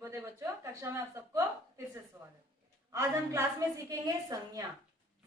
शुभोदय बच्चों, कक्षा में आप सबको फिर से स्वागत। आज हम क्लास में सीखेंगे संज्ञा।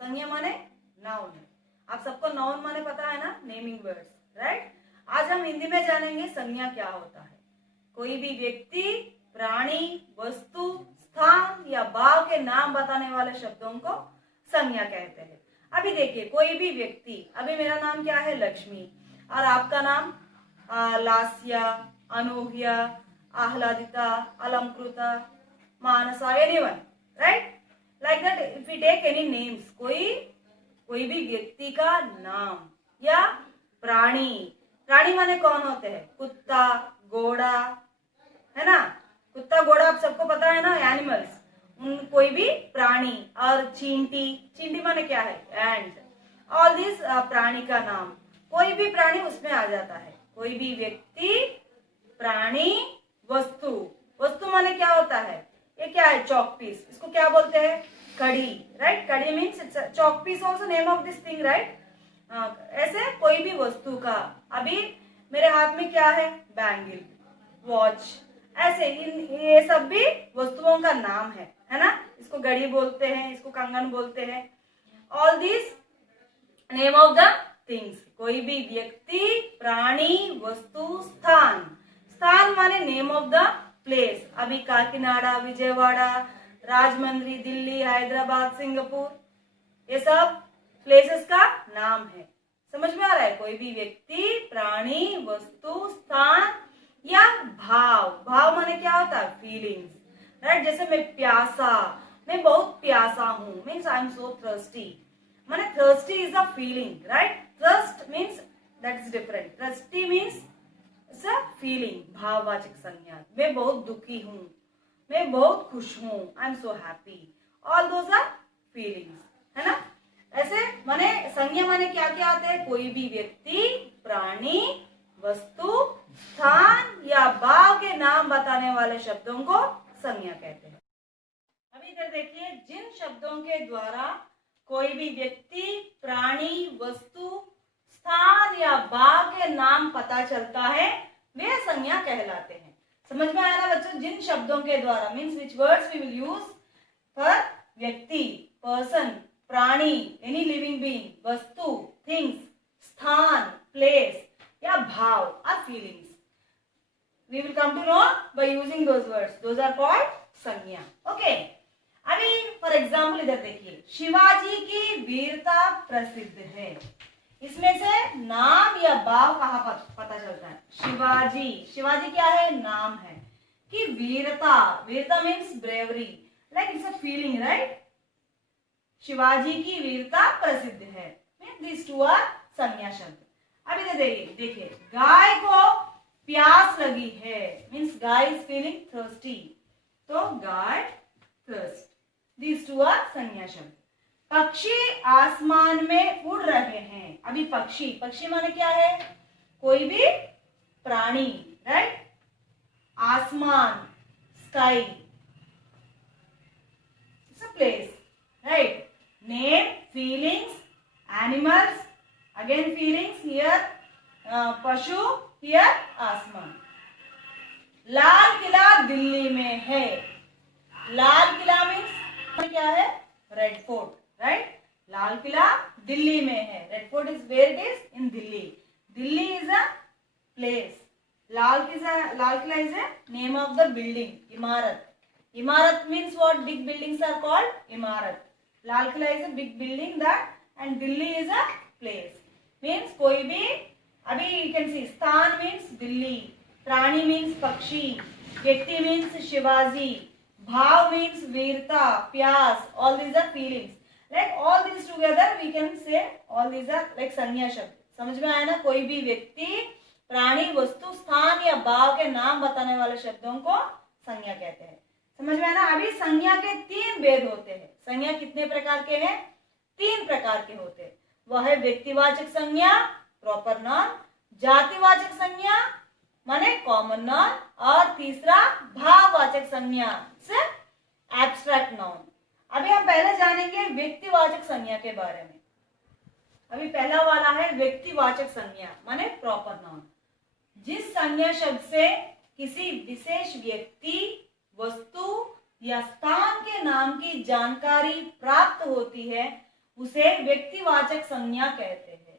संज्ञा माने नाउन। आप सबको नाउन माने पता है ना, नेमिंग वर्ड्स, राइट। आज हम हिंदी में जानेंगे संज्ञा क्या होता है। कोई भी व्यक्ति, प्राणी, वस्तु, स्थान या भाव के नाम बताने वाले शब्दों को संज्ञा कहते हैं। अभी देखिए, कोई भी व्यक्ति, अभी मेरा नाम क्या है, लक्ष्मी, और आपका नाम Lasya, Anuhya, Ahladita, Alankrita, Manasa, anyone, right. Like that if we take any names, कोई भी व्यक्ति का नाम या प्राणी। प्राणी माने कौन होते हैं, कुत्ता, घोड़ा, है ना। कुत्ता घोड़ा आप सबको पता है ना, एनिमल्स। कोई भी प्राणी, और चींटी, चींटी माने क्या है, एंड। ऑल दिस प्राणी का नाम, कोई भी प्राणी उसमें आ जाता है। कोई भी व्यक्ति, प्राणी, वस्तु। वस्तु माने क्या होता है, ये क्या है, चॉक पीस। इसको क्या बोलते हैं, कड़ी, राइट। कड़ी means it's chalk piece also name of this thing, right. ऐसे कोई भी वस्तु का, अभी मेरे हाथ में क्या है, बैंगल, वॉच, ऐसे ये सब भी वस्तुओं का नाम है ना। इसको घड़ी बोलते हैं, इसको कंगन बोलते हैं। All this name of the things. कोई भी व्यक्ति, प्राणी, वस्तु, स्थान। स्थान माने नेम ऑफ द प्लेस। अभी काकीनाडा, विजयवाड़ा, राजमंड्री, दिल्ली, हैदराबाद, सिंगापुर, ये सब प्लेसेस का नाम है। समझ में आ रहा है। कोई भी व्यक्ति, प्राणी, वस्तु, स्थान या भाव। भाव माने क्या होता है, फीलिंग्स, राइट। जैसे मैं प्यासा, मैं बहुत प्यासा हूं, means I am so thirsty. माने thirsty is a feeling, right. Thirst means that is different. Thirsty means it's a feeling, भाववाचक संज्ञा। मैं बहुत दुखी हूँ, मैं बहुत खुश हूँ, I am so happy. All those are feelings, है ना। ऐसे माने संज्ञा माने क्या क्या आते हैं, कोई भी व्यक्ति, प्राणी, वस्तु, स्थान या भाव के नाम बताने वाले शब्दों को संज्ञा कहते हैं। अभी इधर देखिए, जिन शब्दों के द्वारा कोई भी व्यक्ति, प्राणी, वस्तु, स्थान या भाव के नाम पता चलता है, वे संज्ञा कहलाते हैं। समझ में आया ना बच्चों। जिन शब्दों के द्वारा means which words we will use for व्यक्ति, पर्सन, प्राणी, एनी लिविंग बीइंग, वस्तु, थिंग्स, स्थान, प्लेस या भाव और feelings. We will come to know by using those words. Those are called संज्ञा। Okay. अभी फॉर एग्जाम्पल इधर देखिए, शिवाजी की वीरता प्रसिद्ध है। इसमें से नाम या भाव कहाँ पता चलता है, शिवाजी। शिवाजी क्या है, नाम है। कि वीरता, वीरता means bravery, like it's a feeling, right. Shivaji की वीरता प्रसिद्ध है, दिस टू आर संज्ञा शब्द। अभी तो देखिए, गाय को प्यास लगी है, means guy is feeling thirsty, तो गाय, थर्स्ट, दिस टू आर संज्ञा शब्द। पक्षी आसमान में उड़ रहे हैं। अभी पक्षी, पक्षी माने क्या है, कोई भी प्राणी, राइट। आसमान, sky, it's a place, right. Name, feelings, animals, again feelings, here पशु, हियर आसमान। लाल किला दिल्ली में है। लाल किला मीन्स क्या है, red fort, right. Lal Qila Delhi में है। Red fort is where it is, in Delhi. Delhi is a place. Lal Qila is a name of the building, इमारत। इमारत means what, big buildings are called इमारत। Lal Qila is a big building that, and Delhi is a place. Means कोई भी, अभी you can see, स्थान means Delhi, प्राणी means पक्षी, व्यक्ति मीन्स शिवाजी, भाव means वीरता, प्यास, all these are feelings. Like all these together we can say all these are like संज्ञा शब्द। समझ में आया ना। कोई भी व्यक्ति, प्राणी, वस्तु, स्थान या भाव के नाम बताने वाले शब्दों को संज्ञा कहते हैं। समझ में आया ना। अभी संज्ञा के तीन भेद होते हैं। संज्ञा कितने प्रकार के हैं, तीन प्रकार के होते हैं। वह है व्यक्तिवाचक संज्ञा, प्रॉपर नाउन, जातिवाचक संज्ञा माने कॉमन नाउन, और तीसरा भाववाचक संज्ञा से एब्स्ट्रैक्ट नाउन। अभी हम पहले जानेंगे व्यक्तिवाचक संज्ञा के बारे में। अभी पहला वाला है व्यक्तिवाचक संज्ञा माने प्रॉपर नाउन। जिस संज्ञा शब्द से किसी विशेष व्यक्ति, या स्थान के नाम की जानकारी प्राप्त होती है उसे व्यक्तिवाचक संज्ञा कहते हैं।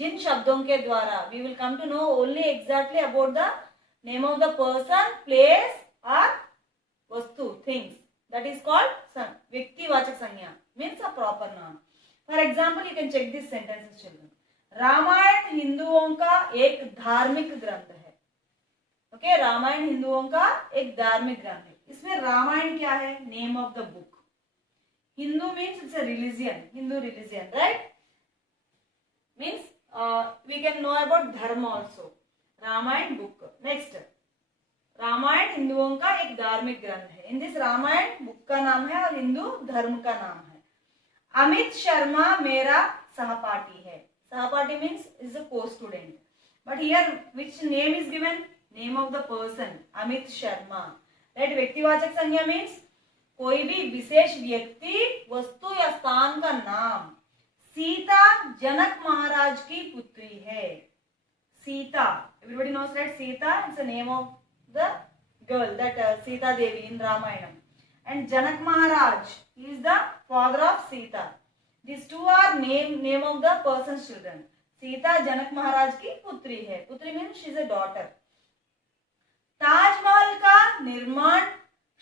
जिन शब्दों के द्वारा we will come to know only exactly about the name of the person, place और वस्तु, थिंग्स, दैट इज कॉल्ड व्यक्तिवाचक संज्ञा, means a proper noun. For example you can check this sentences children. Ramayana हिंदुओं का एक धार्मिक ग्रंथ है। ओके, रामायण हिंदुओं का एक धार्मिक ग्रंथ है। इसमें रामायण क्या है? Name of the book. Hindu means it's a religion, Hindu religion, right? Means we can know about dharma also. Ramayan book. Next, Ramayan हिंदुओं का एक धार्मिक ग्रंथ है। इन दिस रामायण बुक का नाम है और हिंदू धर्म का नाम है। अमित शर्मा मेरा सहपाठी है। सहपाठी means is a co student, but here which name is given? Name of the person, Amit Sharma, right? व्यक्तिवाचक संज्ञा मीन्स कोई भी विशेष व्यक्ति, वस्तु या स्थान का नाम। सीता जनक महाराज की पुत्री है। Sita, everybody knows that Sita is the name of the girl, that Sita Devi in Ramayana. And Janak Maharaj, he is the father of Sita. These two are name of the person's children. Sita Janak Maharaj की पुत्री है। पुत्री means she is a daughter. Taj Mahal का निर्माण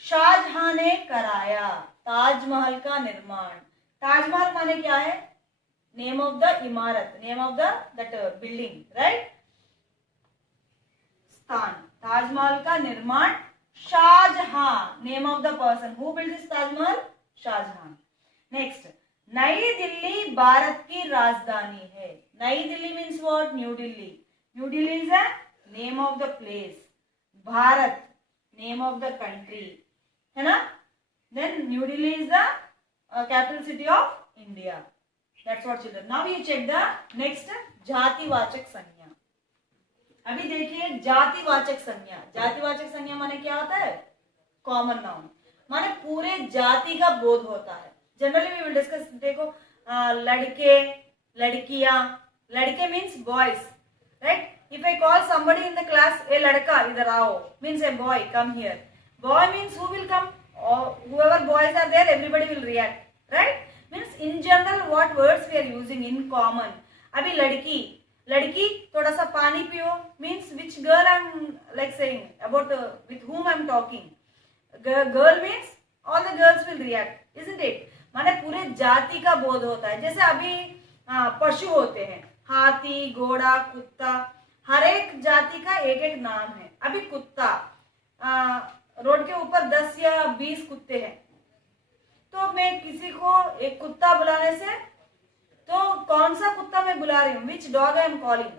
शाहजहां ने कराया। ताजमहल का निर्माण, ताजमहल माने क्या है? नेम ऑफ द इमारत, name of the that building, right? स्थान। ताजमहल का निर्माण Shah Jahan, name of the person who build this Taj Mahal, Shah Jahan. Next, Nai Delhi Bharat की राजधानी है। Nai Delhi means what? New Delhi. New Delhi is a name of the place. Bharat, name of the country, है ना? Then New Delhi is the capital city of India. That's what children. Now you check the next, जातिवाचक संज्ञा। अभी देखिए जातिवाचक संज्ञा। जातिवाचक संज्ञा माने क्या होता है? कॉमन नाउन, माने पूरे जाति का बोध होता है। जनरली वी विल डिस्कस, देखो लड़के, लड़कियां। लड़के means boys, right? If I call somebody in the class, a ladka, idhar aao, means a boy, come here. Boy means who will come? Whoever boys are there, everybody will react, right? Means in general, what words we are using in common. Abhi ladki, ladki, thoda sa pani piyo, means which girl I'm like saying about with whom I'm talking. Girl means all the girls will react, isn't it? माने पूरे जाति का बोध होता है। जैसे अभी पशु होते हैं, हाथी, घोड़ा, कुत्ता, हर एक जाति का एक एक नाम है। अभी कुत्ता, रोड के ऊपर 10 या 20 कुत्ते हैं, तो मैं किसी को एक कुत्ता बुलाने से, तो कौन सा कुत्ता मैं बुला रही हूँ? Which dog I am calling?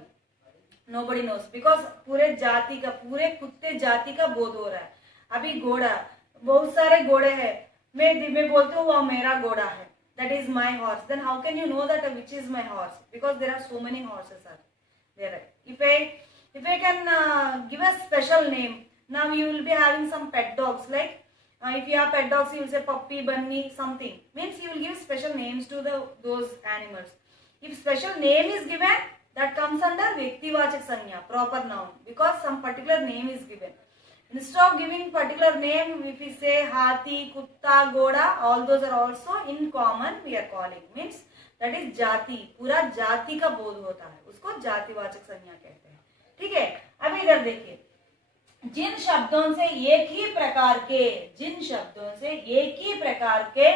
Nobody knows, because पूरे जाति का, पूरे कुत्ते जाति का बोध हो रहा है। अभी घोड़ा, बहुत सारे घोड़े हैं, मैं बोलती हूँ वह मेरा घोड़ा है, that is my horse. Then how can you know that which is my horse? Because there are so many horses are there. If I can give a special name, now you will be having some pet dogs, like if you have pet dogs, you will say puppy, bunny, something. Means you will give special names to those animals. If special name is given, that comes under Vyaktivachak Sanya, proper noun, because some particular name is given. Instead of giving particular name, if we say Hathi, Kutta, Goda, all those are also in common we are calling. Means that is जाति, पूरा जाति का बोध होता है, उसको जातिवाचक संज्ञा कहते हैं। ठीक है, अब इधर देखिए, जिन शब्दों से एक ही प्रकार के, जिन शब्दों से एक ही प्रकार के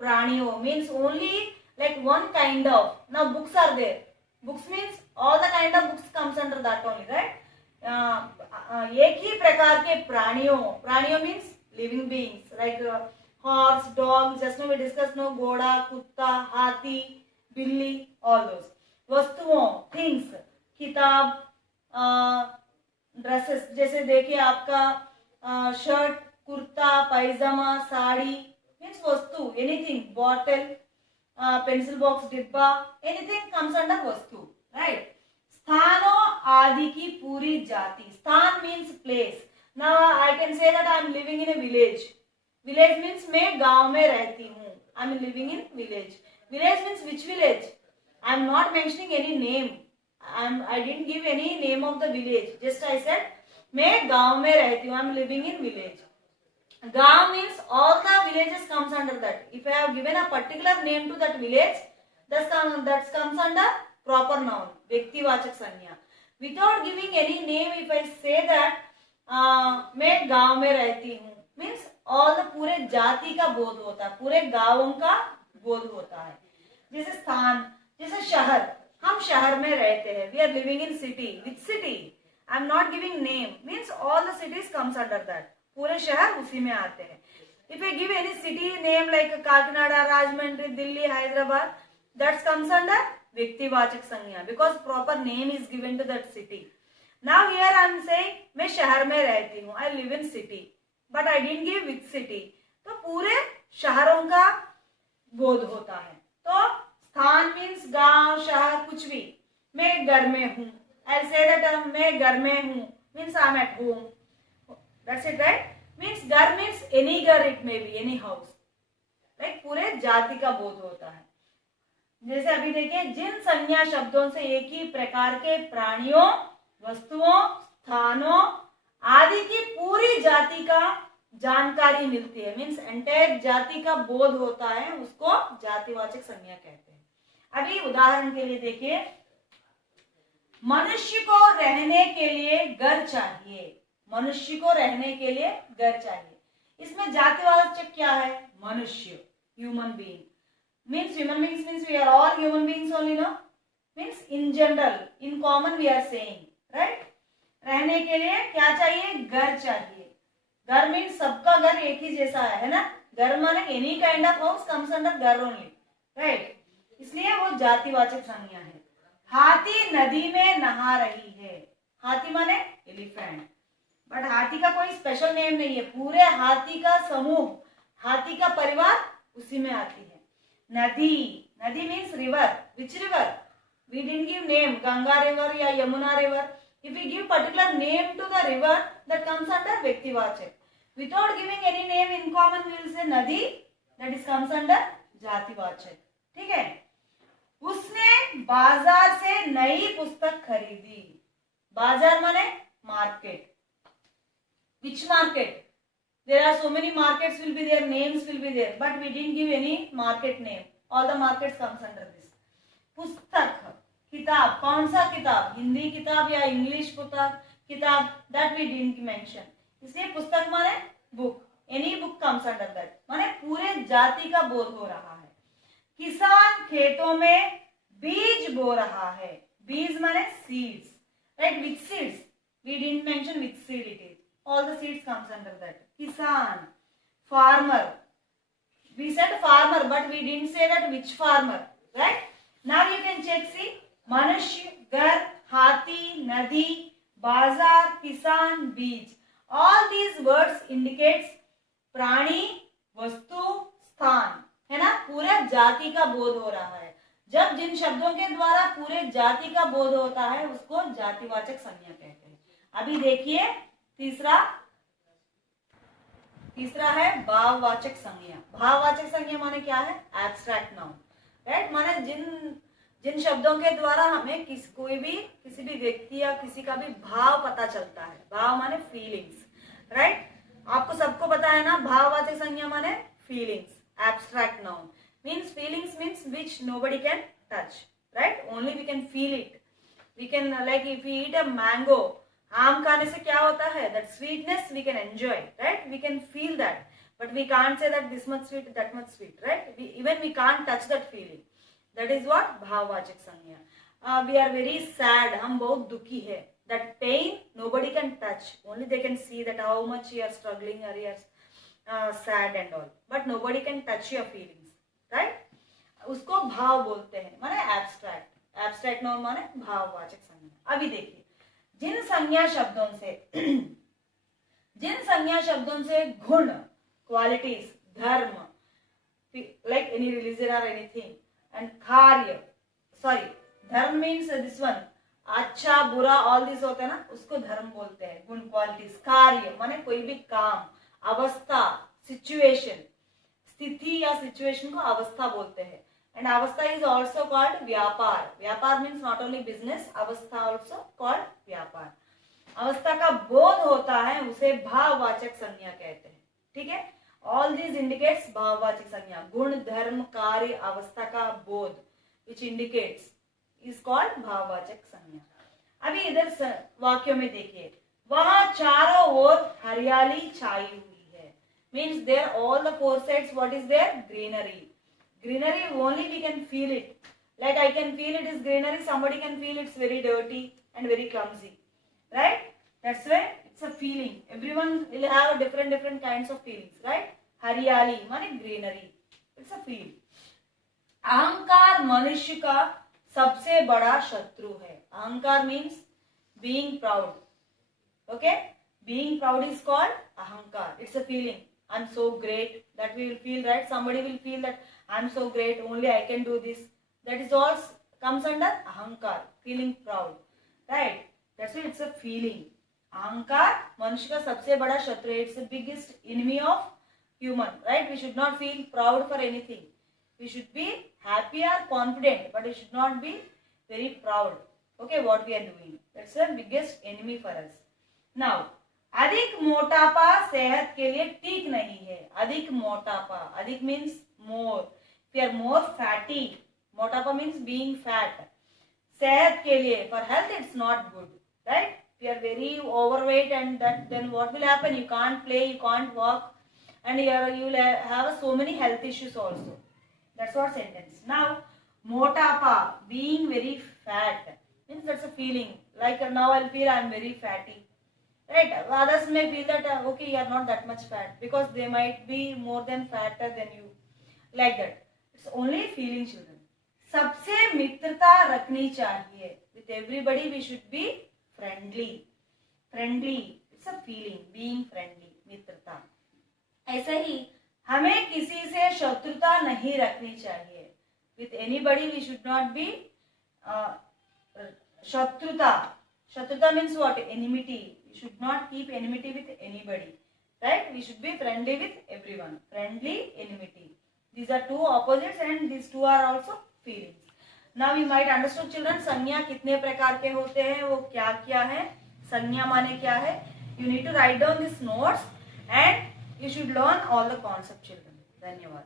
प्राणियों, means only like one kind of. Now books are there. Books means all the kind of books comes under that only, right? एक ही प्रकार के प्राणियों, प्राणियों means living beings, like horse, dog, just no we discuss, no, घोड़ा, कुत्ता, हाथी, बिल्ली, all those. वस्तुओं, थिंग्स, किताब, ड्रेसेस, जैसे देखिए आपका शर्ट, कुर्ता, पायजामा, साड़ी, मीन्स वस्तु, एनीथिंग, बॉटल, पेंसिल बॉक्स, डिब्बा, एनीथिंग कम्स अंडर वस्तु, राइट? स्थानों आदि की पूरी जाति, स्थान means place. Now I can say that I am living in A village. Village means मैं गांव में रहती हूँ, I M living in village. Village means which village? I am not mentioning any name, I didn't give any name of the village, just I said मैं गांव में रहती हूँ, I M living in village, गांव means all the villages comes under that. If I have given a particular name to that village, that comes under proper noun, व्यक्तिवाचक संज्ञा. Without giving any name, if I say that मैं गांव में रहती हूँ, means all the पूरे जाति का बोध होता है, पूरे गांवों का बोध होता है. जैसे स्थान, जैसे शहर, हम शहर में रहते हैं, we are living in city. Which city? I am not giving name, means all the cities comes under that. पूरे शहर उसी में आते हैं. If I give any city name like Kakinada, Rajahmundry, Delhi, Hyderabad, that comes under व्यक्तिवाचक संज्ञा because proper name is given to that city. Now here I am saying मैं शहर में रहती हूँ, I live in city, but I didn't give which city. तो पूरे शहरों का बोध होता है. तो स्थान मीन्स गांव, शहर, कुछ भी. मैं घर में हूँ, I say that मैं घर में हूँ means I am at home. That's it, right? Means घर means any घर, it may be any house. Like पूरे जाति का बोध होता है. जैसे अभी देखिए, जिन संज्ञा शब्दों से एक ही प्रकार के प्राणियों, वस्तुओं, स्थानों आदि की पूरी जाति का जानकारी मिलती है, मीन्स एंटायर जाति का बोध होता है, उसको जातिवाचक संज्ञा कहते हैं. अभी उदाहरण के लिए देखिए, मनुष्य को रहने के लिए घर चाहिए. मनुष्य को रहने के लिए घर चाहिए. इसमें जातिवाचक क्या है? मनुष्य, human being. Means human beings means we are all human beings only, no? Means in general, in common we are saying, right? रहने के लिए क्या चाहिए? घर चाहिए. घर means सबका घर एक ही जैसा है ना? घर माने any kind of house comes under घर only, right? इसलिए वो जातिवाचक संज्ञा है. हाथी नदी में नहा रही है. हाथी माने एलिफेंट, बट हाथी का कोई स्पेशल नेम नहीं है. पूरे हाथी का समूह, हाथी का परिवार उसी में आती है. नदी, नदी means river. Which river? We didn't give name, Ganga river या Yamuna river. If we give particular name to the river, that comes under व्यक्तिवाचक. Without giving any name in common, we will say नदी, that is comes under जातिवाचक. ठीक है? उसने बाजार से नई पुस्तक खरीदी. बाजार माने market. Which market? There are so many markets will be there, names will be there, but we didn't give any market name. All the markets comes under this. पुस्तक, किताब, कौन सा किताब? हिंदी किताब या इंग्लिश पुस्तक किताब? That we didn't mention. इसलिए पुस्तक माने book. Any book comes under that. माने पूरे जाति का बोध हो रहा है. किसान खेतों में बीज बो रहा है. बीज माने seeds. Right? Which seeds? We didn't mention which seed it is. All the seeds comes under that. Kisan, farmer. We said farmer, but we didn't say that which farmer, right? Now you can check, see, मनुष्य, घर, हाथी, नदी, बाजार, किसान, बीज. All these words indicates प्राणी, वस्तु, स्थान, है ना? पूरे जाति का बोध हो रहा है. जब जिन शब्दों के द्वारा पूरे जाति का बोध होता है, उसको जातिवाचक संज्ञा कहते हैं. अभी देखिए तीसरा है भाववाचक संज्ञा. भाववाचक संज्ञा माने क्या है? Abstract noun, right? माने जिन शब्दों के द्वारा हमें किसी भी व्यक्ति या किसी का भी भाव पता चलता है. भाव माने फीलिंग्स, राइट? आपको सबको पता है ना, भाववाचक संज्ञा माने feelings. Abstract noun means feelings means which nobody can touch, right? Only we can feel it. We can, like if we eat a mango, आम खाने से क्या होता है? That sweetness we can enjoy, right? We can feel that, but we can't say that this much sweet, that much sweet, right? Even we can't touch that feeling. That is what भाववाचक संज्ञा. We are very sad, हम बहुत दुखी है. That pain nobody can touch. Only they can see that how much you are struggling or you are sad and all, but nobody can touch your feelings, right? उसको भाव बोलते हैं, माने abstract. Abstract noun माने भाववाचक संज्ञा. अभी देखिए, जिन संज्ञा शब्दों से गुण, क्वालिटीज, धर्म, like any religion or anything, and कार्य, sorry, धर्म means this one, अच्छा बुरा all this होता है ना, उसको धर्म बोलते हैं. गुण, क्वालिटीज. कार्य माने कोई भी काम, अवस्था, सिचुएशन, स्थिति या सिचुएशन को अवस्था बोलते हैं. And avastha is also called vyapar. Vyapar means not only business, avastha also called vyapar. अवस्था का बोध होता है, उसे भाववाचक संज्ञा कहते हैं. ठीक है। ऑल दीज इंडिकेट्स भाववाचक संज्ञा, गुण धर्म कार्य अवस्था का बोध विच इंडिकेट्स इज कॉल्ड भाववाचक संज्ञा। अभी इधर वाक्यों में देखिए, वहां चारों ओर हरियाली छाई हुई है, means there all the four sides what is there, greenery. Greenery only we can feel it. Like I can feel it is greenery, somebody can feel it's very dirty and very clumsy, right? That's why it's a feeling. Everyone will have different kinds of feelings, right? हरियाली माने greenery, it's a feel. अहंकार मनुष्य का सबसे बड़ा शत्रु है। अहंकार means being proud. Okay? Being proud is called ahankar. It's a feeling. I'm so great, that we will feel, right? Somebody will feel that I'm so great, only I can do this. That is all comes under ahankar, feeling proud, right? That's why it's a feeling. Ahankar मनुष्य का सबसे बड़ा शत्रु है. It's the biggest enemy of human, right? We should not feel proud for anything. We should be happy or confident, but we should not be very proud. Okay, what we are doing. That's the biggest enemy for us. Now, अधिक मोटापा सेहत के लिए ठीक नहीं है। अधिक मोटापा, अधिक means more, we are more fatty, मोटापा मीन्स बीइंग फैट, सेहत के लिए for health it's not good, right? We are very overweight and that then what will happen, you can't play, you can't walk and you will have so many health issues also. That's what sentence. Now motapa, being very fat, means that's a feeling, like now I'll feel I'm very fatty, right? Others may feel that okay, you are not that much fat, because they might be more than fatter than you, like that. It's only feeling, children. सबसे मित्रता रखनी चाहिए, with everybody we should be friendly. Friendly, it's a feeling, being friendly, मित्रता. ऐसे ही हमें किसी से शत्रुता नहीं रखनी चाहिए, with anybody we should not be शत्रुता. शत्रुता means what? Enmity. We should not keep enmity with anybody, right? We should be friendly with everyone. Friendly, enmity. These are two opposites and these two are also feelings. Now you might understood, children, संज्ञा कितने प्रकार के होते हैं, वो क्या क्या है, संज्ञा माने क्या है. You need to write down these notes and you should learn all the concepts, children. धन्यवाद.